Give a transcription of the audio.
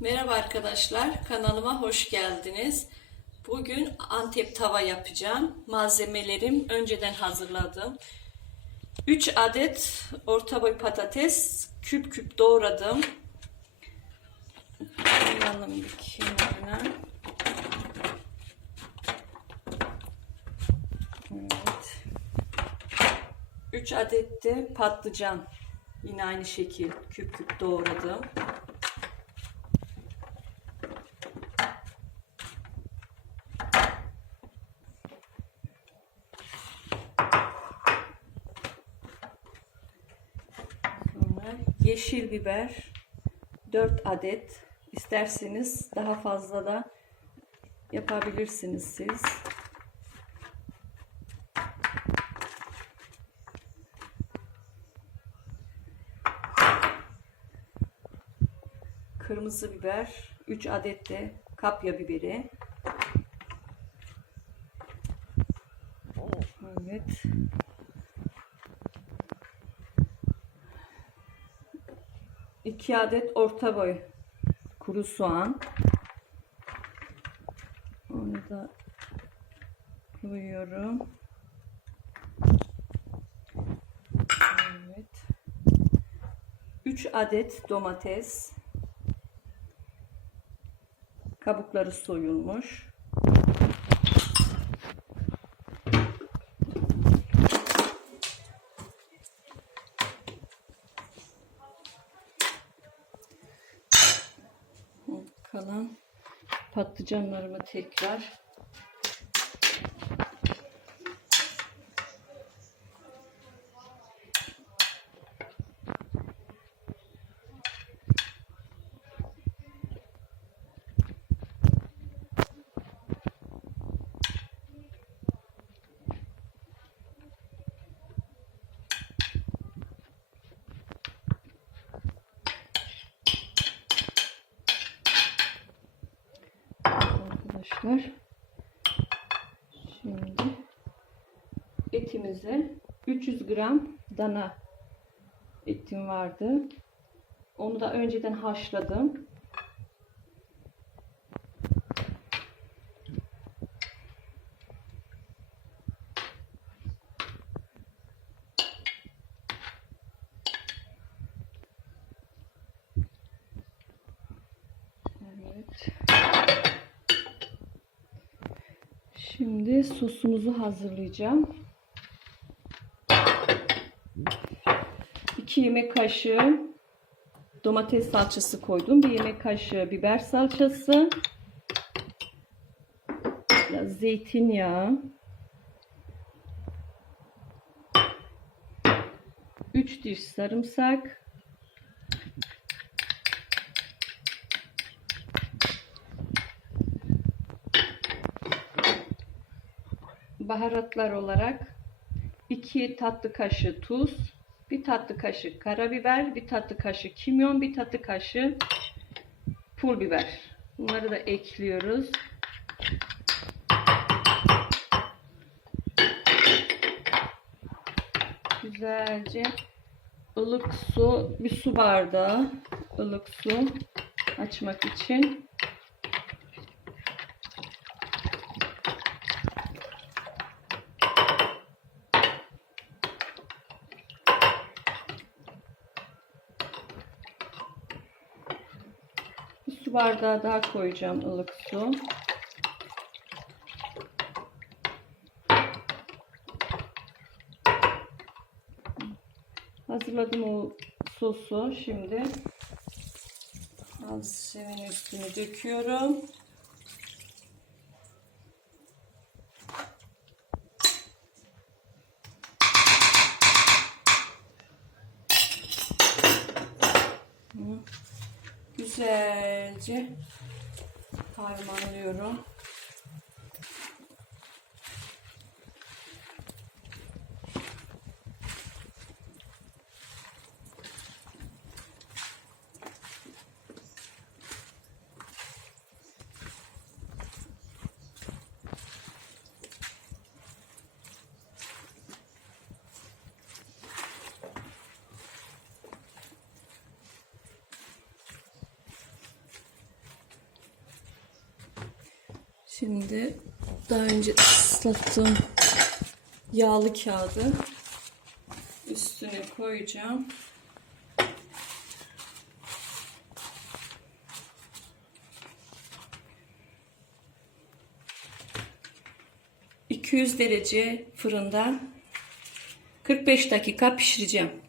Merhaba arkadaşlar, kanalıma hoş geldiniz. Bugün Antep tava yapacağım. Malzemelerim önceden hazırladım. 3 adet orta boy patates küp küp doğradım. Koyalım bir kenarına. Evet. 3 adet de patlıcan. Yine aynı şekil küp küp doğradım. Yeşil biber 4 adet. İsterseniz daha fazla da yapabilirsiniz siz. Kırmızı biber 3 adet de kapya biberi. Evet. İki adet orta boy kuru soğan. Onu da koyuyorum. Evet. 3 adet domates. Kabukları soyulmuş. Kalan patlıcanlarımı tekrar arkadaşlar. Şimdi etimize 300 gram dana etim vardı. Onu da önceden haşladım. Evet. Şimdi sosumuzu hazırlayacağım. 2 yemek kaşığı domates salçası koydum. 1 yemek kaşığı biber salçası. Biraz zeytinyağı. 3 diş sarımsak. Baharatlar olarak 2 tatlı kaşığı tuz, 1 tatlı kaşığı karabiber, 1 tatlı kaşığı kimyon, 1 tatlı kaşığı pul biber. Bunları da ekliyoruz. Güzelce ılık su, bir su bardağı ılık su açmak için bardağı daha koyacağım ılık su. Hazırladım o sosu. Şimdi malzemenin üstüne döküyorum. Güzelce harmanlıyorum. Şimdi daha önce ıslattığım yağlı kağıdı üstüne koyacağım. ...200 derece fırında 45 dakika pişireceğim.